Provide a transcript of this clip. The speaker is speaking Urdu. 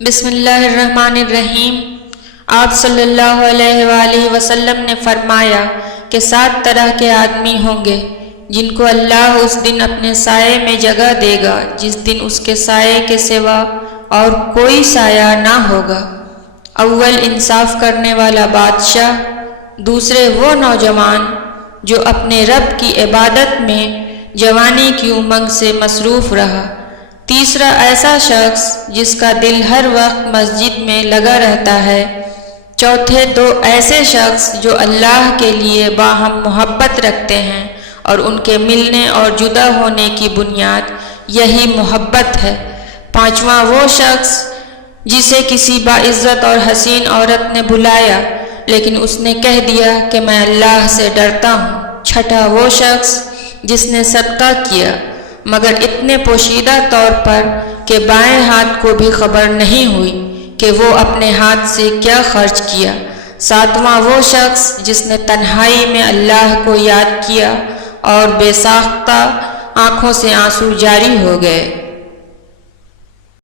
بسم اللہ الرحمن الرحیم۔ آپ صلی اللہ علیہ وآلہ وسلم نے فرمایا کہ 7 طرح کے آدمی ہوں گے جن کو اللہ اس دن اپنے سائے میں جگہ دے گا جس دن اس کے سائے کے سوا اور کوئی سایہ نہ ہوگا۔ اول انصاف کرنے والا بادشاہ، دوسرے وہ نوجوان جو اپنے رب کی عبادت میں جوانی کی امنگ سے مصروف رہا، تیسرا ایسا شخص جس کا دل ہر وقت مسجد میں لگا رہتا ہے، چوتھے 2 ایسے شخص جو اللہ کے لیے باہم محبت رکھتے ہیں اور ان کے ملنے اور جدا ہونے کی بنیاد یہی محبت ہے، پانچواں وہ شخص جسے کسی باعزت اور حسین عورت نے بلایا لیکن اس نے کہہ دیا کہ میں اللہ سے ڈرتا ہوں، چھٹا وہ شخص جس نے صدقہ کیا مگر اتنے پوشیدہ طور پر کہ بائیں ہاتھ کو بھی خبر نہیں ہوئی کہ وہ اپنے ہاتھ سے کیا خرچ کیا، ساتواں وہ شخص جس نے تنہائی میں اللہ کو یاد کیا اور بے ساختہ آنکھوں سے آنسو جاری ہو گئے۔